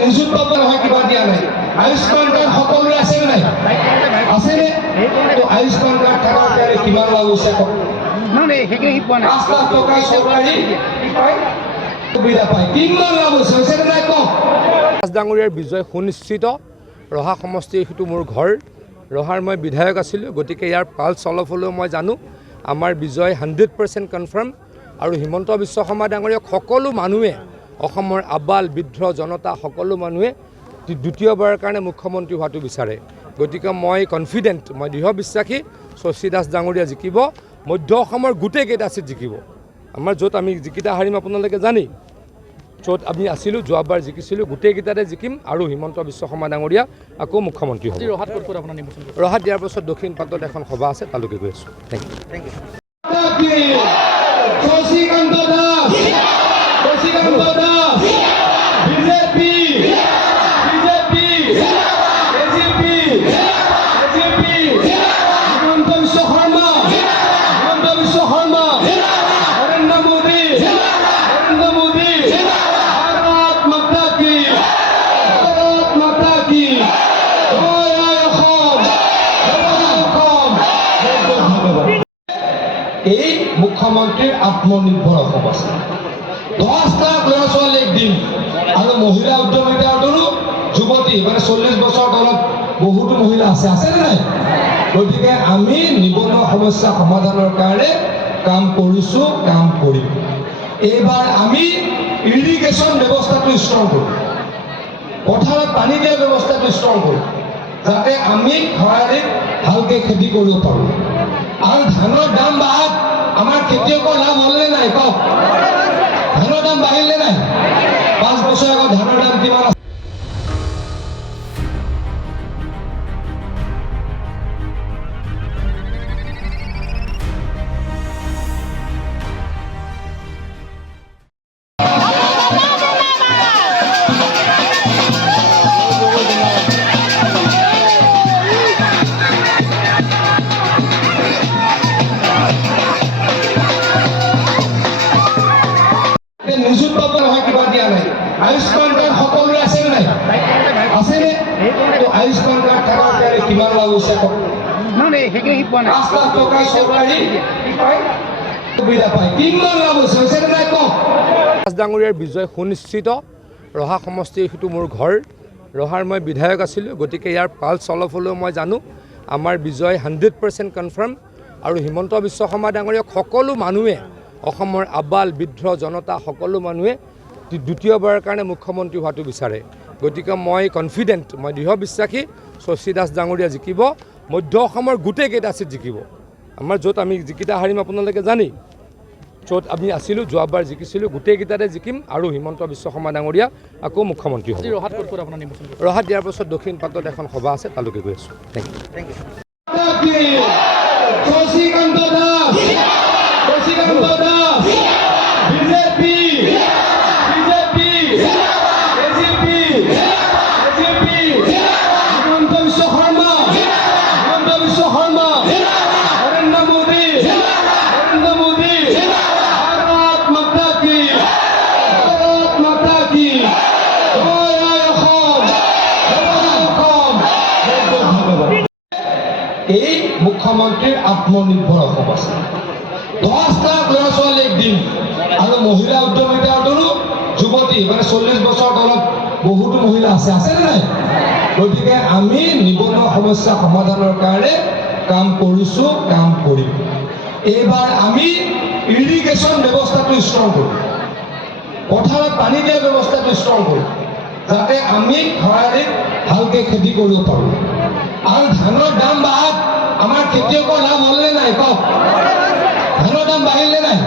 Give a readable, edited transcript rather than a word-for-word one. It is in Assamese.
নিযুত পাব নহয় কিবা দিয়া নাই আয়ুষ্মান কাৰ্ড সকলোৰে আছে নাই আছেনে তো আয়ুষ্মান কাৰ্ড থকাৰ কাৰণে কিমান লাভ হৈছে কওক 5 লাখ টকা চৰকাৰী সুবিধা পায় কিমান লাভ হৈছে নাই কওক দাস ডাঙৰীয়াৰ বিজয় সুনিশ্চিত ৰহা সমষ্টিৰ সেইটো মোৰ ঘৰ ৰহাৰ মই বিধায়ক আছিলোঁ গতিকে ইয়াৰ পালছ অলপ হ'লেও মই জানো আমাৰ বিজয় 100% কনফাৰ্ম আৰু হিমন্ত বিশ্ব শৰ্মা ডাঙৰীয়াক সকলো মানুহে অসমৰ আবাল বৃদ্ধ জনতা সকলো মানুহে দ্বিতীয়বাৰৰ কাৰণে মুখ্যমন্ত্ৰী হোৱাটো বিচাৰে গতিকে মই কনফিডেণ্ট মই দৃঢ় বিশ্বাসী শশী দাস ডাঙৰীয়া জিকিব মধ্য অসমৰ গোটেইকেইটা চিট জিকিব আমাৰ য'ত আমি যিকেইটা হাৰিম আপোনালোকে জানি য'ত আমি আছিলোঁ যোৱাবাৰ জিকিছিলোঁ গোটেইকেইটাতে জিকিম আৰু হিমন্ত বিশ্ব শৰ্মা ডাঙৰীয়া আকৌ মুখ্যমন্ত্ৰী হ'ব ৰহাত দিয়াৰ পাছত দক্ষিণ পাটত এখন সভা আছে তালৈকে গৈ আছোঁ থেংক এই মুখ্যমন্ত্ৰীৰ আত্মনিৰ্ভৰ অসম আছে 10 লাখ ল'ৰা ছোৱালীক দিম আৰু মহিলা উদ্যমিতাৰো যুৱতী মানে 40 বছৰ তলত বহুতো মহিলা আছে নাই গতিকে আমি নিবনুৱা সমস্যা সমাধানৰ কাৰণে কাম কৰিছোঁ কাম কৰিম এইবাৰ আমি ইৰিগেশ্যন ব্যৱস্থাটো ষ্ট্ৰং কৰোঁ পথাৰত পানী দিয়াৰ ব্যৱস্থাটো ষ্ট্ৰং কৰোঁ যাতে আমি খৰালিত ভালকৈ খেতি কৰিব পাৰোঁ আৰু ধানৰ দাম বাঢ়াত আমাৰ খেতিয়কৰ লাভ হ'লনে নাই কওক ধানৰ দাম বাঢ়িলে নাই 5 বছৰ আগত ধানৰ দাম কিমান আছে নিযুত পাব নহয় কিবা দিয়া নাই আয়ুষ্মান কাৰ্ড সকলোৰে আছে নাই আছেনে তো আয়ুষ্মান কাৰ্ড থকাৰ কাৰণে কিমান লাভ হৈছে কওক 5 লাখ টকা চৰকাৰী সুবিধা পায় কিমান লাভ হৈছে নাই কওক দাস ডাঙৰীয়াৰ বিজয় সুনিশ্চিত ৰহা সমষ্টিৰ সেইটো মোৰ ঘৰ ৰহাৰ মই বিধায়ক আছিলোঁ গতিকে ইয়াৰ পালছ অলপ হ'লেও মই জানো আমাৰ বিজয় 100% কনফাৰ্ম আৰু হিমন্ত বিশ্ব শৰ্মা ডাঙৰীয়াক সকলো মানুহে অসমৰ আবাল বৃদ্ধ জনতা সকলো মানুহে দ্বিতীয়বাৰৰ কাৰণে মুখ্যমন্ত্ৰী হোৱাটো বিচাৰে গতিকে মই কনফিডেণ্ট মই দৃঢ় বিশ্বাসী শশী দাস ডাঙৰীয়া জিকিব মধ্য অসমৰ গোটেইকেইটা চিট জিকিব আমাৰ য'ত আমি যিকেইটা হাৰিম আপোনালোকে জানি য'ত আমি আছিলোঁ যোৱাবাৰ জিকিছিলোঁ গোটেইকেইটাতে জিকিম আৰু হিমন্ত বিশ্ব শৰ্মা ডাঙৰীয়া আকৌ মুখ্যমন্ত্ৰী হ'ব ৰহাত দিয়াৰ পাছত দক্ষিণ পাটত এখন সভা আছে তালৈকে গৈ আছোঁ থেংক এই মুখ্যমন্ত্ৰীৰ আত্মনিৰ্ভৰ অসম আছে 10 লাখ ল'ৰা ছোৱালীক দিম আৰু মহিলা উদ্যমিতাৰো যুৱতী মানে 40 বছৰ তলত বহুতো মহিলা আছে নাই গতিকে আমি নিবনুৱা সমস্যা সমাধানৰ কাৰণে কাম কৰিছোঁ কাম কৰিম এইবাৰ আমি ইৰিগেশ্যন ব্যৱস্থাটো ষ্ট্ৰং কৰোঁ পথাৰত পানী দিয়াৰ ব্যৱস্থাটো ষ্ট্ৰং কৰোঁ যাতে আমি খৰালিত ভালকৈ খেতি কৰিব পাৰোঁ আৰু ধানৰ দাম বাঢ়াত আমাৰ খেতিয়কৰ লাভ হ'লনে নাই কওক ধানৰ দাম বাঢ়িলে নাই